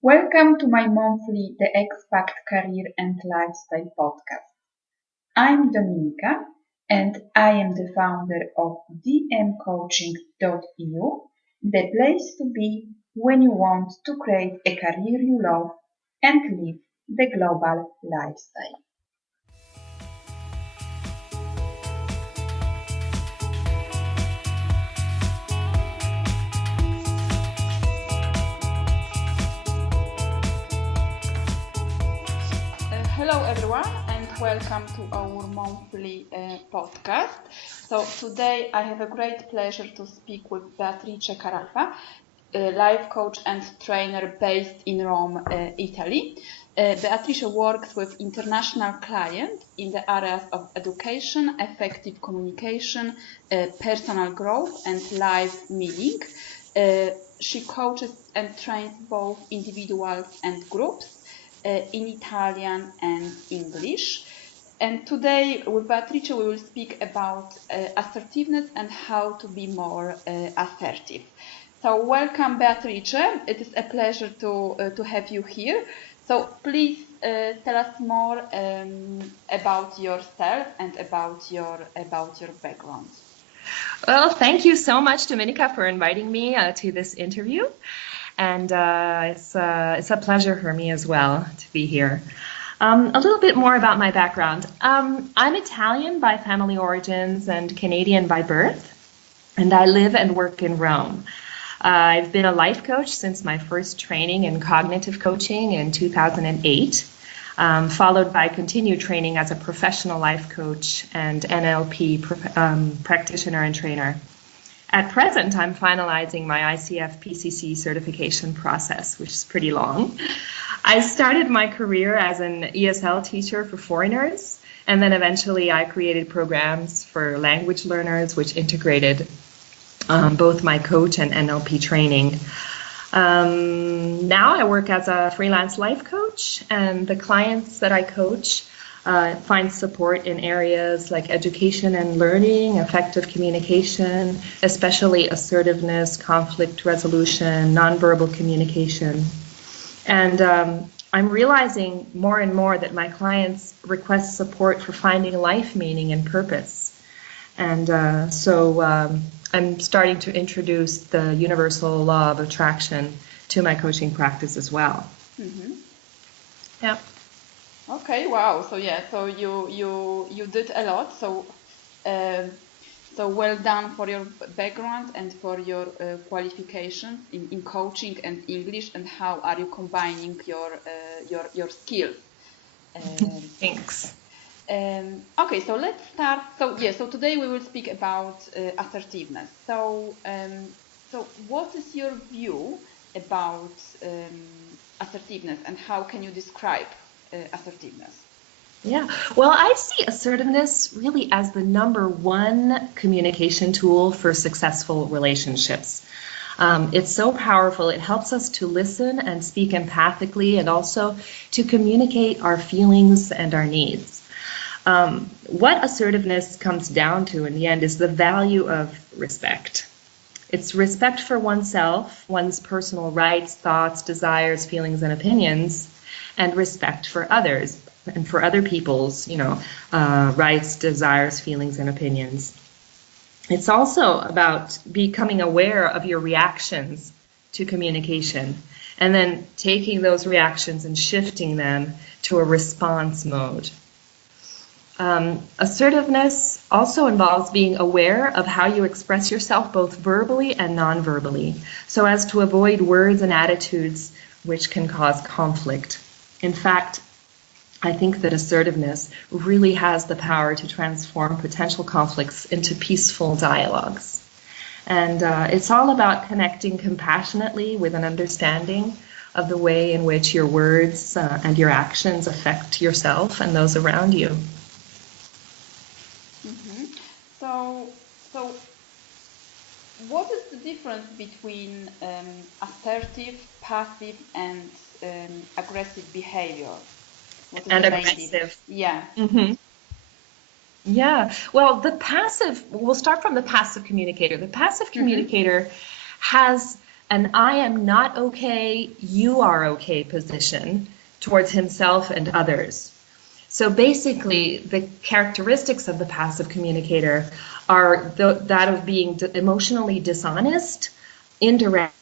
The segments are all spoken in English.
Welcome to my monthly The Expat Career and Lifestyle podcast. I'm Dominika and I am the founder of dmcoaching.eu, the place to be when you want to create a career you love and live the global lifestyle. Hello everyone and welcome to our monthly podcast. So today I have a great pleasure to speak with Beatrice Carafa, a life coach and trainer based in Rome, Italy. Beatrice works with international clients in the areas of education, effective communication, personal growth and life meaning. She coaches and trains both individuals and groups in Italian and English. And today with Beatrice we will speak about assertiveness and how to be more assertive. So welcome Beatrice, it is a pleasure to have you here. So please tell us more about yourself and about your background. Well, thank you so much, Dominika, for inviting me to this interview. And it's a pleasure for me as well to be here. A little bit more about my background. I'm Italian by family origins and Canadian by birth, and I live and work in Rome. I've been a life coach since my first training in cognitive coaching in 2008, followed by continued training as a professional life coach and NLP practitioner and trainer. At present, I'm finalizing my ICF PCC certification process, which is pretty long. I started my career as an ESL teacher for foreigners, and then eventually I created programs for language learners, which integrated both my coach and NLP training. Now I work as a freelance life coach, and the clients that I coach find support in areas like education and learning, effective communication, especially assertiveness, conflict resolution, nonverbal communication. And I'm realizing more and more that my clients request support for finding life meaning and purpose. And so I'm starting to introduce the universal law of attraction to my coaching practice as well. Mm-hmm. Yeah. Okay, wow. So yeah, so you did a lot. So so well done for your background and for your qualifications in coaching and English, and how are you combining your skills? Thanks. Okay, so let's start. So today we will speak about assertiveness. So what is your view about assertiveness, and how can you describe assertiveness? Yeah, well, I see assertiveness really as the number one communication tool for successful relationships. It's so powerful. It helps us to listen and speak empathically, and also to communicate our feelings and our needs. What assertiveness comes down to in the end is the value of respect. It's respect for oneself, one's personal rights, thoughts, desires, feelings, and opinions, and respect for others and for other people's, rights, desires, feelings, and opinions. It's also about becoming aware of your reactions to communication, and then taking those reactions and shifting them to a response mode. Assertiveness also involves being aware of how you express yourself both verbally and non-verbally, so as to avoid words and attitudes which can cause conflict. In fact, I think that assertiveness really has the power to transform potential conflicts into peaceful dialogues. And it's all about connecting compassionately with an understanding of the way in which your words and your actions affect yourself and those around you. Mm-hmm. So what is the difference between assertive, passive, and aggressive behavior? And aggressive. Yeah. Mm-hmm. Yeah. Well, we'll start from the passive communicator. The passive communicator has an I am not okay, you are okay position towards himself and others. So basically, the characteristics of the passive communicator are that of being emotionally dishonest, indirect.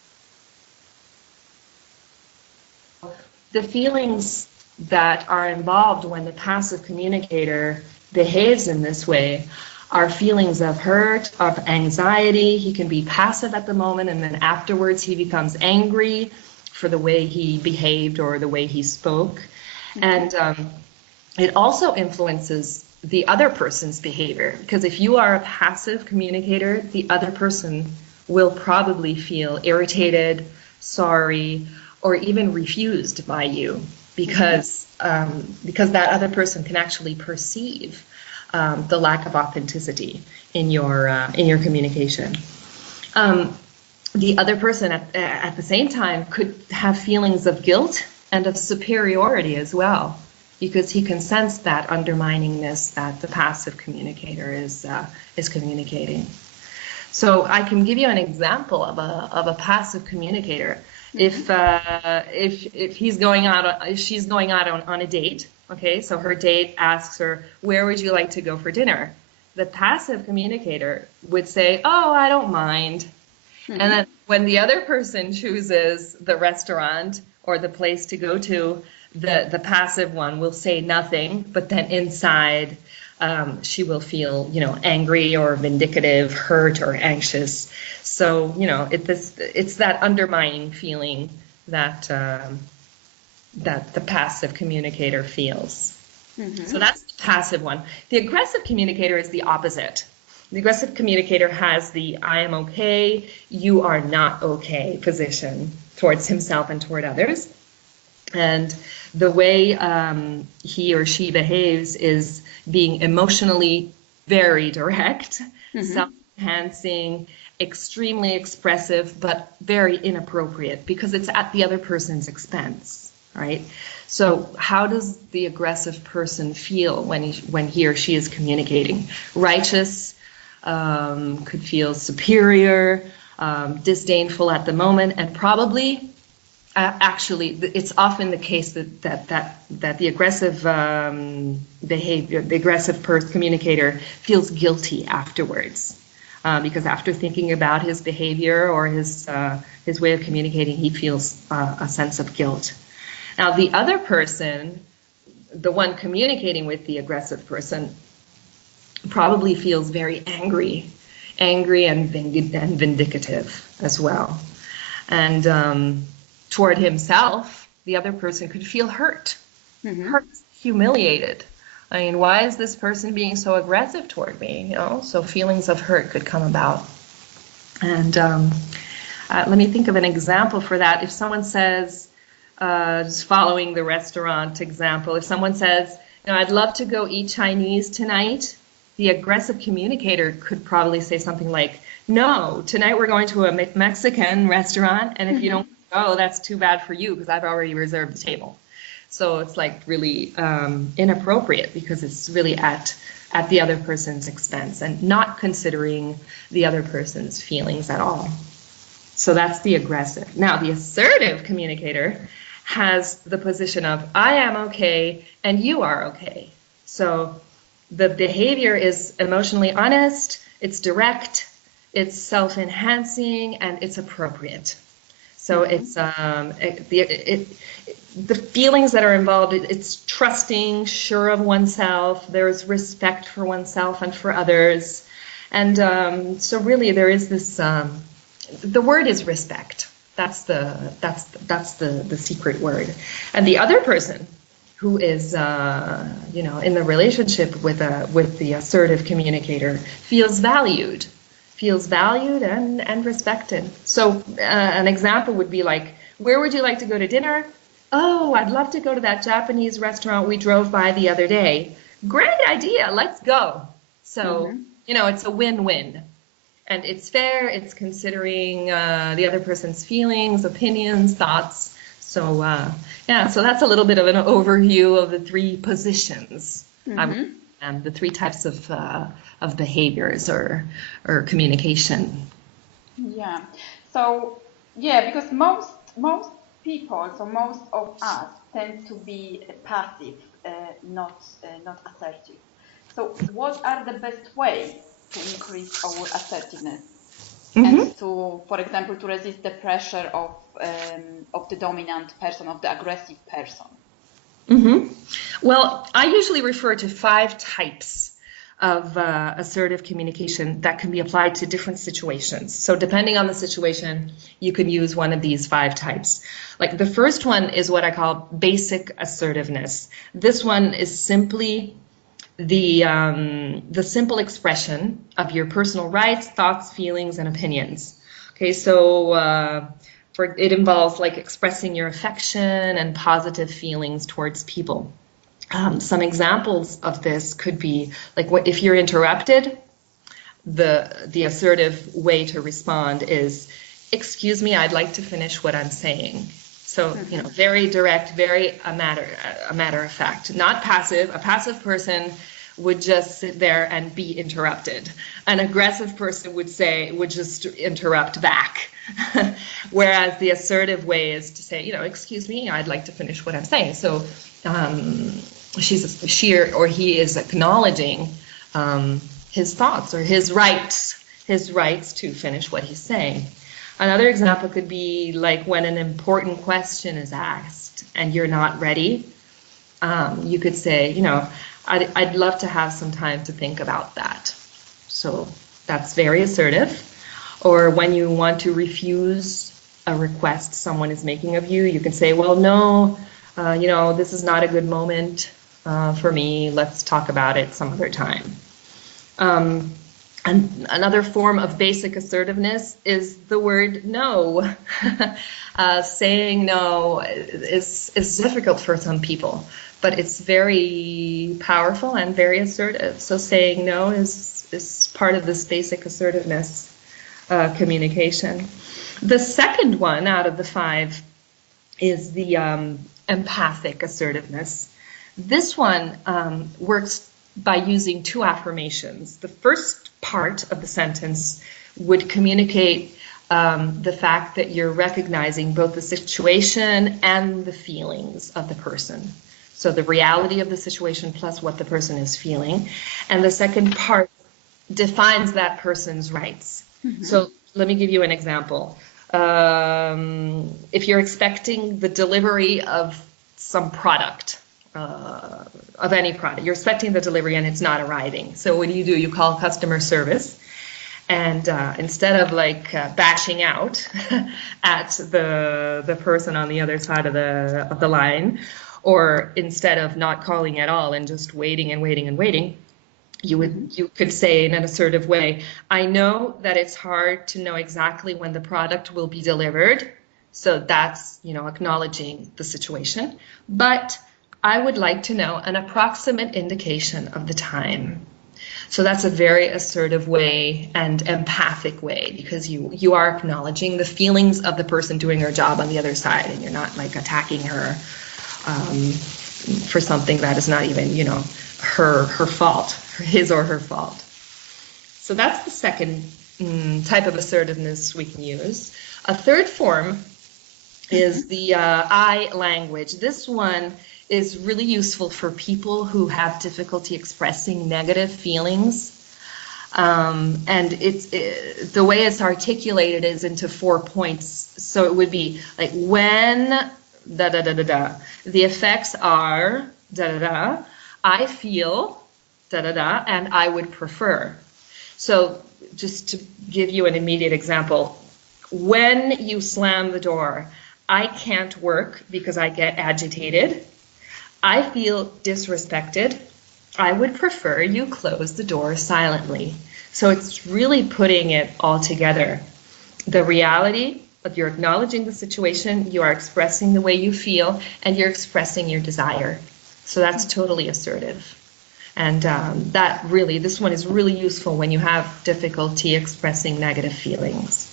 The feelings that are involved when the passive communicator behaves in this way are feelings of hurt, of anxiety. He can be passive at the moment, and then afterwards he becomes angry for the way he behaved or the way he spoke. And it also influences the other person's behavior, because if you are a passive communicator, the other person will probably feel irritated, sorry, or even refused by you, because that other person can actually perceive the lack of authenticity in your communication. The other person at the same time could have feelings of guilt and of superiority as well, because he can sense that underminingness that the passive communicator is communicating. So I can give you an example of a passive communicator. If she's going out on a date, okay, so her date asks her, where would you like to go for dinner? The passive communicator would say, oh, I don't mind. And then when the other person chooses the restaurant or the place to go to, the passive one will say nothing, but then inside she will feel, angry or vindictive, hurt or anxious. So, it's that undermining feeling that the passive communicator feels. So that's the passive one. The aggressive communicator is the opposite. The aggressive communicator has the I am okay, you are not okay position towards himself and toward others. And the way he or she behaves is being emotionally very direct, self-enhancing, extremely expressive, but very inappropriate because it's at the other person's expense, right? So how does the aggressive person feel when he or she is communicating? Righteous, could feel superior, disdainful at the moment, and probably actually, it's often the case that the aggressive behavior, the aggressive communicator feels guilty afterwards, because after thinking about his behavior or his way of communicating, he feels a sense of guilt. Now, the other person, the one communicating with the aggressive person, probably feels very angry and vindictive as well, and toward himself, the other person could feel hurt, humiliated. I mean, why is this person being so aggressive toward me? So feelings of hurt could come about. And let me think of an example for that. If someone says, just following the restaurant example, if someone says, I'd love to go eat Chinese tonight, the aggressive communicator could probably say something like, no, tonight we're going to a Mexican restaurant, and if you don't go, that's too bad for you because I've already reserved the table. So it's like really inappropriate because it's really at the other person's expense and not considering the other person's feelings at all. So that's the aggressive. Now, the assertive communicator has the position of I am okay and you are okay. So the behavior is emotionally honest, it's direct, it's self-enhancing, and it's appropriate. So it's the feelings that are involved, it's trusting, sure of oneself, there's respect for oneself and for others. And so really there is this, the word is respect. That's the secret word. And the other person who is, in the relationship with the assertive communicator feels valued and respected. So an example would be like, where would you like to go to dinner? Oh, I'd love to go to that Japanese restaurant we drove by the other day. Great idea, let's go. So, it's a win-win. And it's fair, it's considering the other person's feelings, opinions, thoughts. So, so that's a little bit of an overview of the three positions, and the three types of behaviors or communication. Yeah. So Yeah, because most people, so most of us, tend to be passive, not assertive. So, what are the best ways to increase our assertiveness and Hmm. to, for example, to resist the pressure of the dominant person, of the aggressive person? Hmm. Well, I usually refer to 5 types of assertive communication that can be applied to different situations. So, depending on the situation, you can use one of these 5 types. Like the first one is what I call basic assertiveness. This one is simply the simple expression of your personal rights, thoughts, feelings, and opinions. Okay, so it involves like expressing your affection and positive feelings towards people. Some examples of this could be like what if you're interrupted, the assertive way to respond is, "Excuse me, I'd like to finish what I'm saying." So, very direct, very a matter of fact, not passive. A passive person would just sit there and be interrupted. An aggressive person would just interrupt back. Whereas the assertive way is to say, "Excuse me, I'd like to finish what I'm saying." So, she or he is acknowledging his thoughts or his rights to finish what he's saying. Another example could be like when an important question is asked and you're not ready. You could say, I'd love to have some time to think about that. So that's very assertive. Or when you want to refuse a request someone is making of you, you can say, well, no, this is not a good moment for me. Let's talk about it some other time. And another form of basic assertiveness is the word no. Saying no is difficult for some people, but it's very powerful and very assertive. So saying no is part of this basic assertiveness communication. The second one out of the 5 is the empathic assertiveness. This one works by using 2 affirmations. The first part of the sentence would communicate the fact that you're recognizing both the situation and the feelings of the person. So the reality of the situation plus what the person is feeling. And the second part defines that person's rights. Mm-hmm. So let me give you an example. If you're expecting the delivery of some product, of any product, you're expecting the delivery and it's not arriving. So what do? You call customer service, and instead of bashing out at the person on the other side of the line, or instead of not calling at all and just waiting and waiting and waiting, you could say in an assertive way, I know that it's hard to know exactly when the product will be delivered. So that's, acknowledging the situation. But I would like to know an approximate indication of the time. So that's a very assertive way and empathic way, because you are acknowledging the feelings of the person doing her job on the other side, and you're not attacking her for something that is not even, her fault, his or her fault. So that's the second type of assertiveness we can use. A third form is the I language. This one is really useful for people who have difficulty expressing negative feelings. And the way it's articulated is into 4 points. So it would be like when da da da da da, the effects are da da da, I feel da da da, and I would prefer. So just to give you an immediate example, when you slam the door, I can't work because I get agitated. I feel disrespected. I would prefer you close the door silently. So it's really putting it all together. The reality of you're acknowledging the situation, you are expressing the way you feel, and you're expressing your desire. So that's totally assertive. And this one is really useful when you have difficulty expressing negative feelings.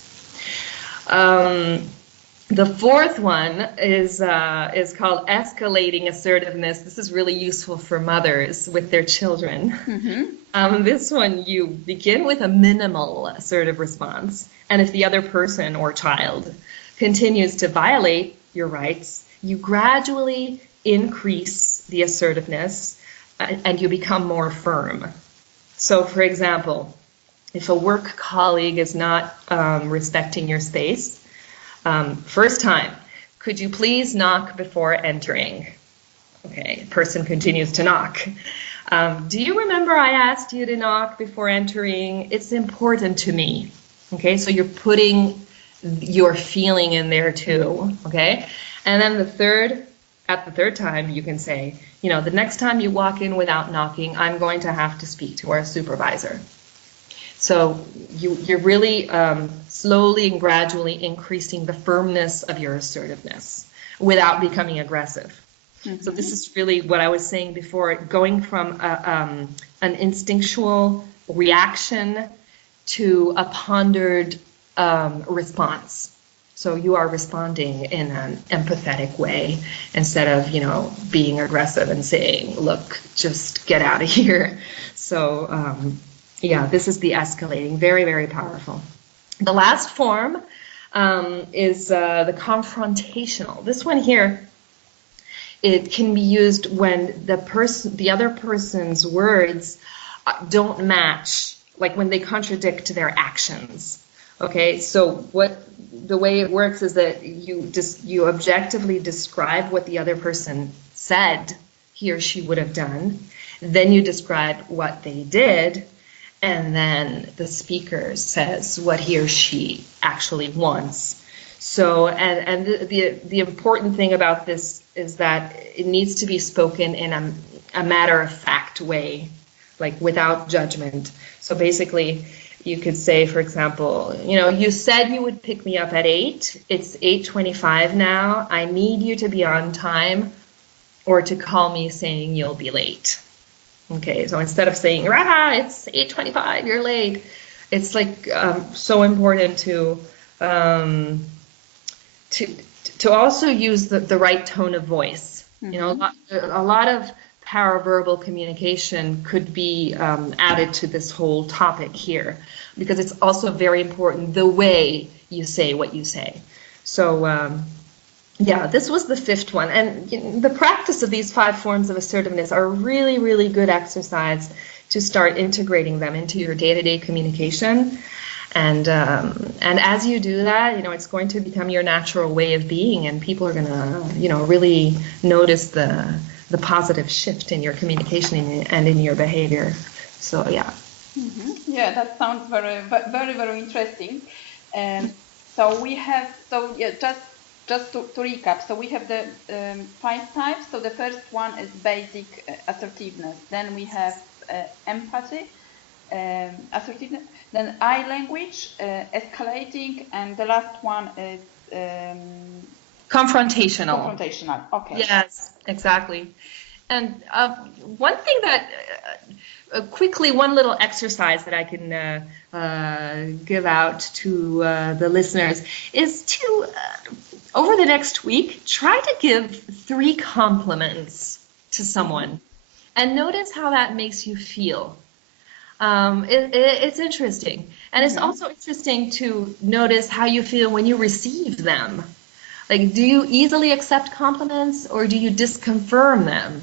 The fourth one is called escalating assertiveness. This is really useful for mothers with their children. Mm-hmm. This one, you begin with a minimal assertive response, and if the other person or child continues to violate your rights, you gradually increase the assertiveness and you become more firm. So, for example, if a work colleague is not respecting your space, first time, could you please knock before entering? Okay, person continues to knock. Do you remember I asked you to knock before entering? It's important to me. Okay, so you're putting your feeling in there too. Okay, and then at the third time, you can say, the next time you walk in without knocking, I'm going to have to speak to our supervisor. So you're really slowly and gradually increasing the firmness of your assertiveness without becoming aggressive. Mm-hmm. So this is really what I was saying before, going from an instinctual reaction to a pondered response. So you are responding in an empathetic way instead of, being aggressive and saying, look, just get out of here. So, this is the escalating, very, very powerful. The last form is the confrontational. This one here, it can be used when the other person's words don't match, like when they contradict their actions. Okay, so the way it works is that you objectively describe what the other person said he or she would have done, then you describe what they did, and then the speaker says what he or she actually wants. So, and the important thing about this is that it needs to be spoken in a matter-of-fact way, like without judgment. So basically, you could say, for example, you said you would pick me up at 8. It's 8:25 now. I need you to be on time or to call me saying you'll be late. Okay, so instead of saying, it's 8:25, you're late, it's like so important to also use the right tone of voice. Mm-hmm. A lot of paraverbal communication could be added to this whole topic here, because it's also very important the way you say what you say. So this was the 5th one, and the practice of these 5 forms of assertiveness are really, really good exercise to start integrating them into your day-to-day communication. And as you do that, it's going to become your natural way of being, and people are going to, really notice the positive shift in your communication and in your behavior. So, yeah. Mm-hmm. Yeah, that sounds very, very, very interesting. So we have, just to recap, so we have the 5 types. So the first one is basic assertiveness. Then we have empathy, assertiveness. Then I language, escalating, and the last one is confrontational. Confrontational. Okay. Yes, exactly. And one thing that quickly, one little exercise that I can give out to the listeners is to, over the next week, try to give 3 compliments to someone and notice how that makes you feel. It's interesting. And it's also interesting to notice how you feel when you receive them. Like, do you easily accept compliments, or do you disconfirm them?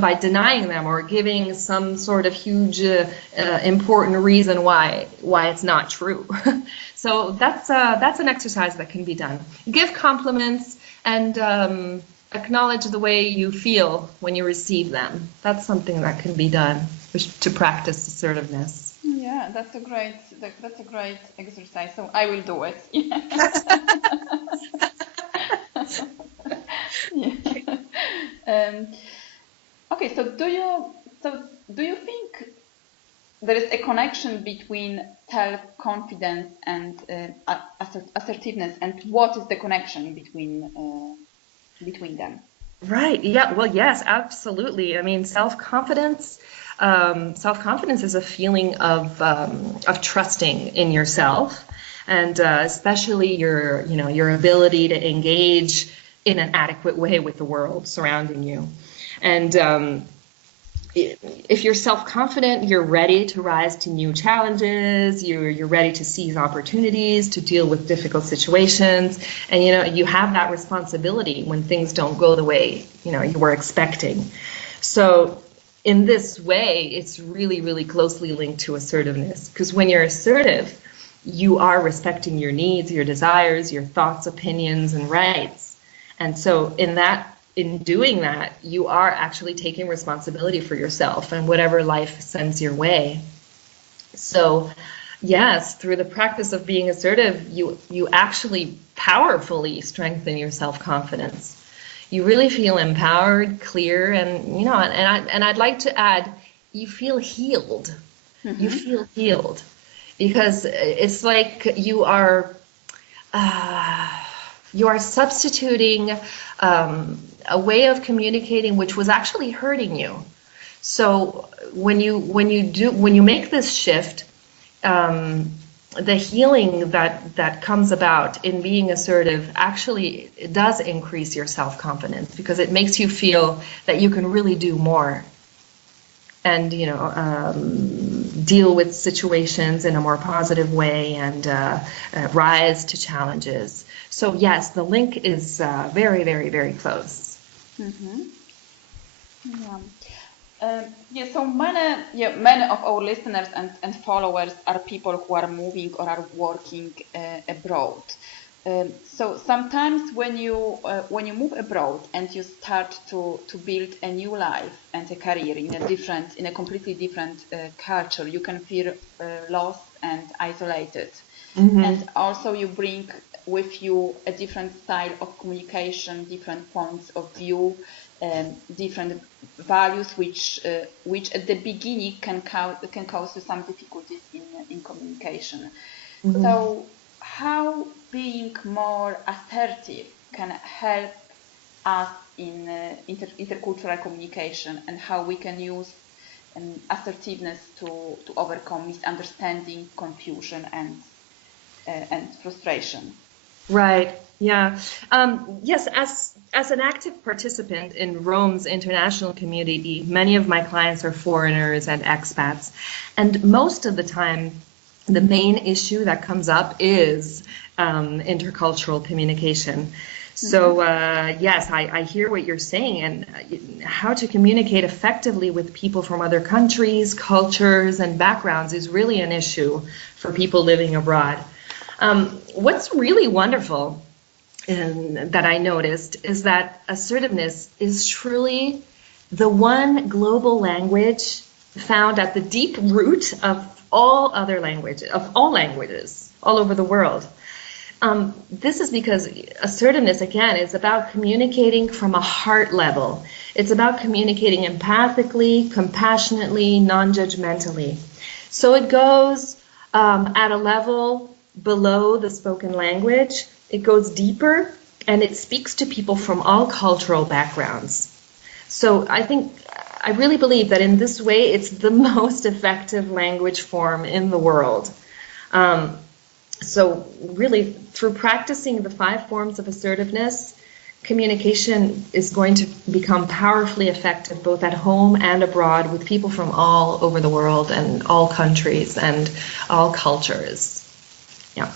By denying them or giving some sort of huge, important reason why it's not true. So that's an exercise that can be done. Give compliments and acknowledge the way you feel when you receive them. That's something that can be done to practice assertiveness. Yeah, that's a great exercise. So I will do it. Yeah. Okay, so do you think there is a connection between self-confidence and assertiveness, and what is the connection between them? Right. Yeah. Well, yes, absolutely. I mean, self-confidence is a feeling of trusting in yourself, and especially your ability to engage in an adequate way with the world surrounding you. And if you're self-confident, you're ready to rise to new challenges, you're ready to seize opportunities, to deal with difficult situations, and you have that responsibility when things don't go the way you were expecting. So in this way, it's really, really closely linked to assertiveness, because when you're assertive, you are respecting your needs, your desires, your thoughts, opinions, and rights. And so in doing that, you are actually taking responsibility for yourself and whatever life sends your way. So yes, through the practice of being assertive, you actually powerfully strengthen your self-confidence. You really feel empowered, clear, and I'd like to add, you feel healed. You feel healed, because it's like you are substituting a way of communicating which was actually hurting you. So when you make this shift, the healing that comes about in being assertive actually does increase your self-confidence, because it makes you feel that you can really do more and deal with situations in a more positive way and rise to challenges. So yes, the link is very, very, very close. So many of our listeners and followers are people who are moving or are working abroad. So sometimes when you move abroad and you start to build a new life and a career in a completely different culture, you can feel lost and isolated. And also you bring with you a different style of communication, different points of view, different values, which at the beginning can cause you some difficulties in communication. So how being more assertive can help us in intercultural communication, and how we can use assertiveness to overcome misunderstanding, confusion, and frustration. Right. Yeah. Yes. As an active participant in Rome's international community, many of my clients are foreigners and expats, and most of the time, the main issue that comes up is intercultural communication. So yes, I hear what you're saying, and how to communicate effectively with people from other countries, cultures, and backgrounds is really an issue for people living abroad. What's really wonderful that I noticed is that assertiveness is truly the one global language found at the deep root of all other languages, all over the world. This is because assertiveness, again, is about communicating from a heart level. It's about communicating empathically, compassionately, non-judgmentally. So it goes at a level below the spoken language. It goes deeper, and it speaks to people from all cultural backgrounds. So I really believe that in this way, it's the most effective language form in the world. So really, through practicing the 5 forms of assertiveness, communication is going to become powerfully effective both at home and abroad with people from all over the world and all countries and all cultures. Yeah.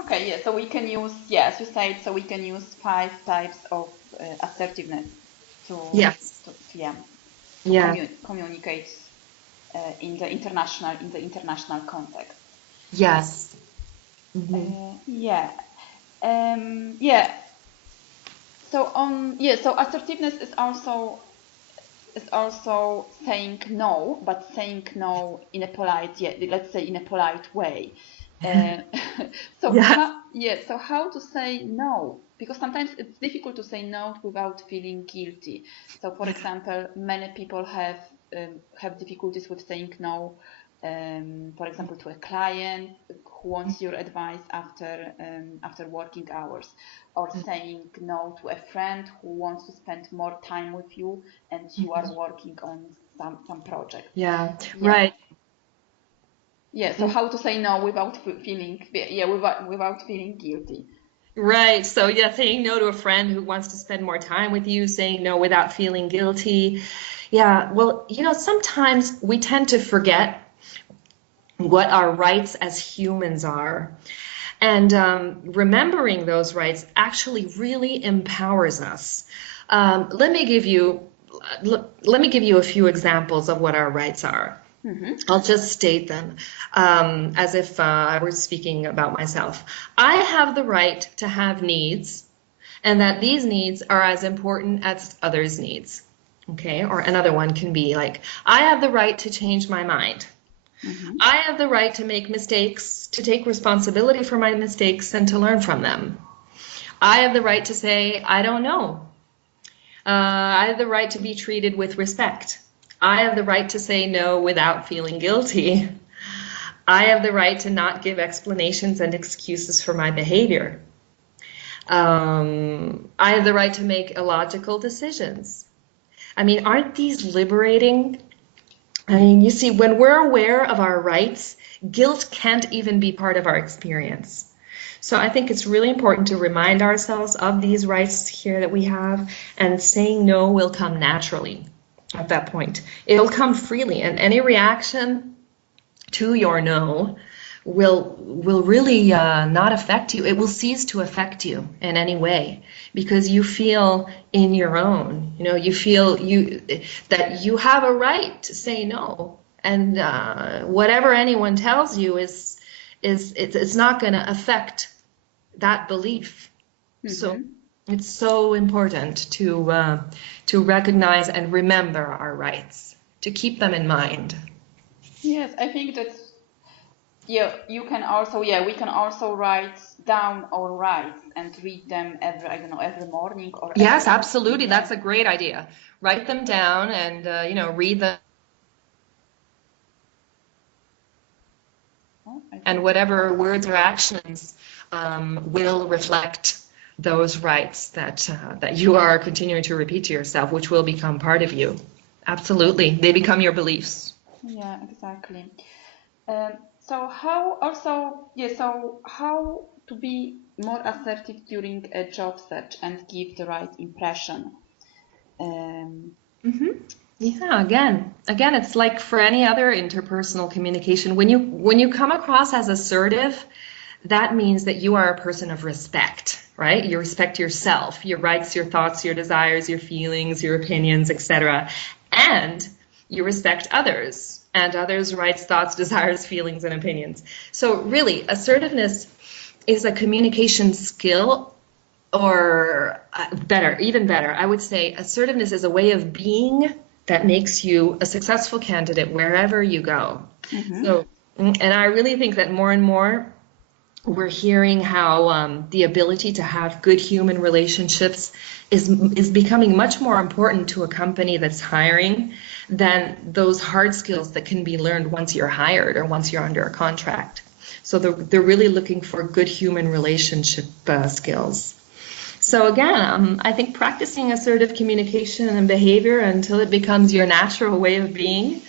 Okay, yeah, so we can use, as you said, so we can use 5 types of assertiveness to communicate in the international context. Yes. So assertiveness is also saying no, but saying no in a polite, let's say in a polite way. So how to say no? Because sometimes it's difficult to say no without feeling guilty. So, for example, many people have difficulties with saying no. For example, to a client who wants your advice after working hours, or saying no to a friend who wants to spend more time with you and you are working on some project. Right. So how to say no without feeling guilty. Right. So saying no to a friend who wants to spend more time with you, saying no without feeling guilty. Yeah, well, sometimes we tend to forget what our rights as humans are. And remembering those rights actually really empowers us. Let me give you a few examples of what our rights are. I'll just state them as if I were speaking about myself. I have the right to have needs, and that these needs are as important as others' needs. Okay, or another one can be like, I have the right to change my mind. I have the right to make mistakes, to take responsibility for my mistakes and to learn from them. I have the right to say, I don't know. I have the right to be treated with respect. I have the right to say no without feeling guilty. I have the right to not give explanations and excuses for my behavior. I have the right to make illogical decisions. I mean, aren't these liberating? I mean, you see, when we're aware of our rights, guilt can't even be part of our experience. So I think it's really important to remind ourselves of these rights here that we have, and saying no will come naturally at that point. It'll come freely, and any reaction to your no will really not affect you. It will cease to affect you in any way, because you feel in your own, you feel that you have a right to say no, and whatever anyone tells you it's not going to affect that belief. So it's so important to recognize and remember our rights, to keep them in mind. Yes, I think that's, you can also, we can also write down our rights and read them every morning or yes, absolutely. That's a great idea. Write them down and read them. And whatever words or actions will reflect those rights that you are continuing to repeat to yourself, which will become part of you. Absolutely, they become your beliefs. Yeah, exactly. So how to be more assertive during a job search and give the right impression? Yeah, again, it's like for any other interpersonal communication. When you come across as assertive, that means that you are a person of respect, right? You respect yourself, your rights, your thoughts, your desires, your feelings, your opinions, etc. And you respect others and others' rights, thoughts, desires, feelings, and opinions. So really, assertiveness is a communication skill, or even better, I would say assertiveness is a way of being that makes you a successful candidate wherever you go. So, and I really think that more and more we're hearing how the ability to have good human relationships is becoming much more important to a company that's hiring than those hard skills that can be learned once you're hired or once you're under a contract. So they're really looking for good human relationship skills. So again, I think practicing assertive communication and behavior until it becomes your natural way of being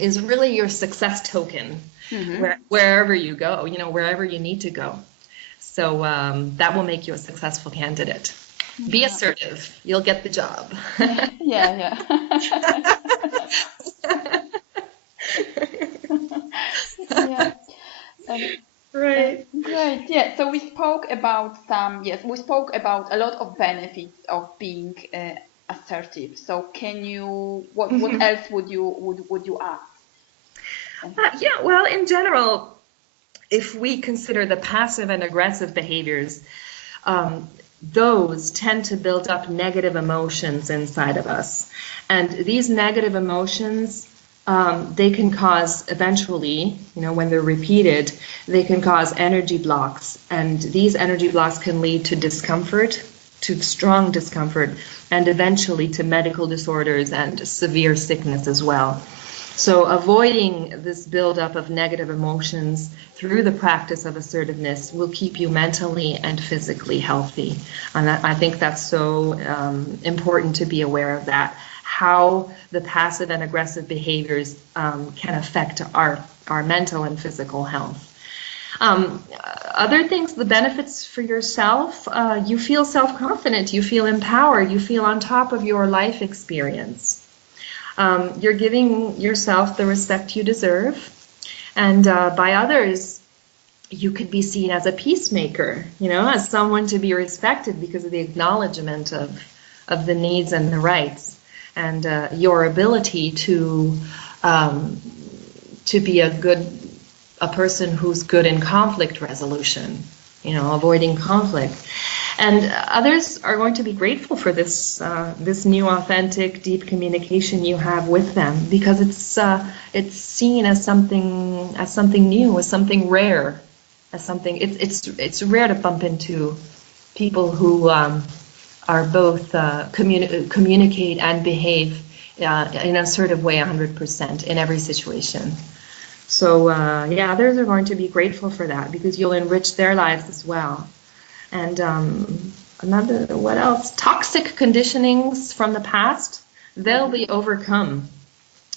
is really your success token wherever you go, wherever you need to go. So that will make you a successful candidate. Be assertive. You'll get the job. Yeah. Yeah. Right. Great. Yeah. So we spoke about a lot of benefits of being assertive. So can you, what else would you add? Yeah, well, in general, if we consider the passive and aggressive behaviors, those tend to build up negative emotions inside of us. And these negative emotions, they can cause eventually, when they're repeated, they can cause energy blocks. And these energy blocks can lead to discomfort, to strong discomfort, and eventually to medical disorders and severe sickness as well. So avoiding this buildup of negative emotions through the practice of assertiveness will keep you mentally and physically healthy. And I think that's so important to be aware of that, how the passive and aggressive behaviors can affect our mental and physical health. Other things, the benefits for yourself, you feel self-confident, you feel empowered, you feel on top of your life experience. You're giving yourself the respect you deserve, and by others, you could be seen as a peacemaker, as someone to be respected because of the acknowledgement of the needs and the rights, and your ability to be a person who's good in conflict resolution, avoiding conflict. And others are going to be grateful for this new, authentic, deep communication you have with them, because it's seen as something new, as something rare, as something. It's rare to bump into people who are both communicate and behave in an assertive way 100% in every situation. So others are going to be grateful for that, because you'll enrich their lives as well. And what else? Toxic conditionings from the past, they'll be overcome.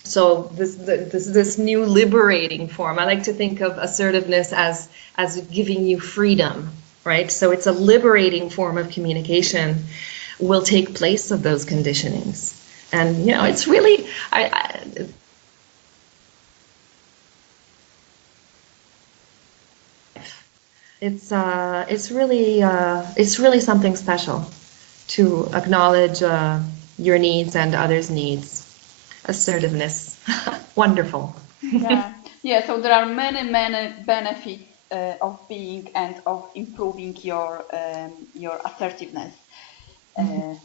So this new liberating form, I like to think of assertiveness as giving you freedom, right? So it's a liberating form of communication will take place of those conditionings. And, it's really, it's really something special to acknowledge your needs and others' needs. Assertiveness, wonderful. Yeah. So there are many benefits of being and of improving your assertiveness as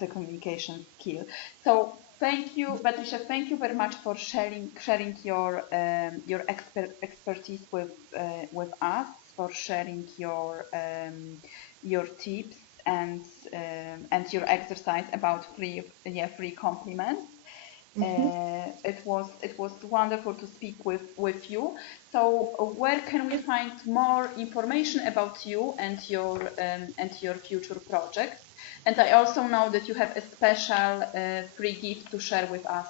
a communication skill. So thank you, Beatrice. Thank you very much for sharing your expertise with us, for sharing your tips and your exercise about free compliments. It was wonderful to speak with you. So where can we find more information about you and your future projects? And I also know that you have a special free gift to share with us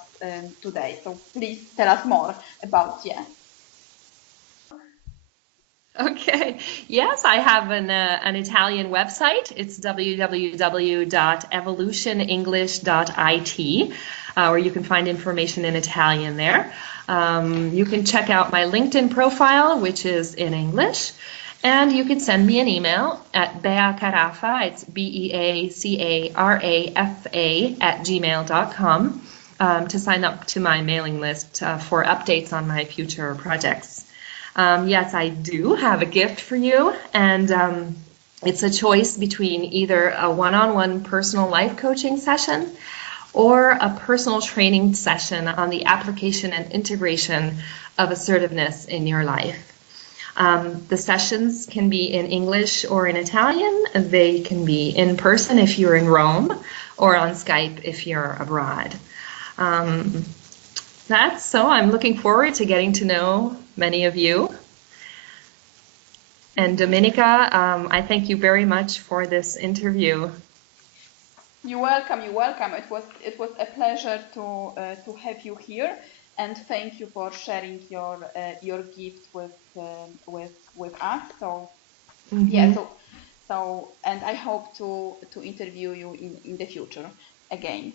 today. So please tell us more about Okay. Yes, I have an Italian website. It's www.evolutionenglish.it, where you can find information in Italian there. You can check out my LinkedIn profile, which is in English, and you can send me an email at Carafa. It's BEACARAFA @gmail.com to sign up to my mailing list for updates on my future projects. Yes, I do have a gift for you, and it's a choice between either a one-on-one personal life coaching session or a personal training session on the application and integration of assertiveness in your life. The sessions can be in English or in Italian. They can be in person if you're in Rome, or on Skype if you're abroad. So I'm looking forward to getting to know many of you. And Dominika, I thank you very much for this interview. You're welcome. It was a pleasure to have you here, and thank you for sharing your gift with us. So and I hope to interview you in the future again.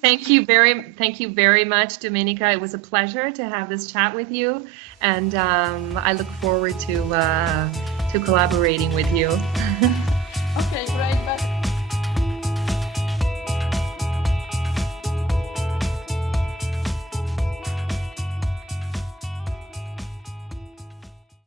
Thank you very much, Dominika. It was a pleasure to have this chat with you, and I look forward to collaborating with you. Okay, great.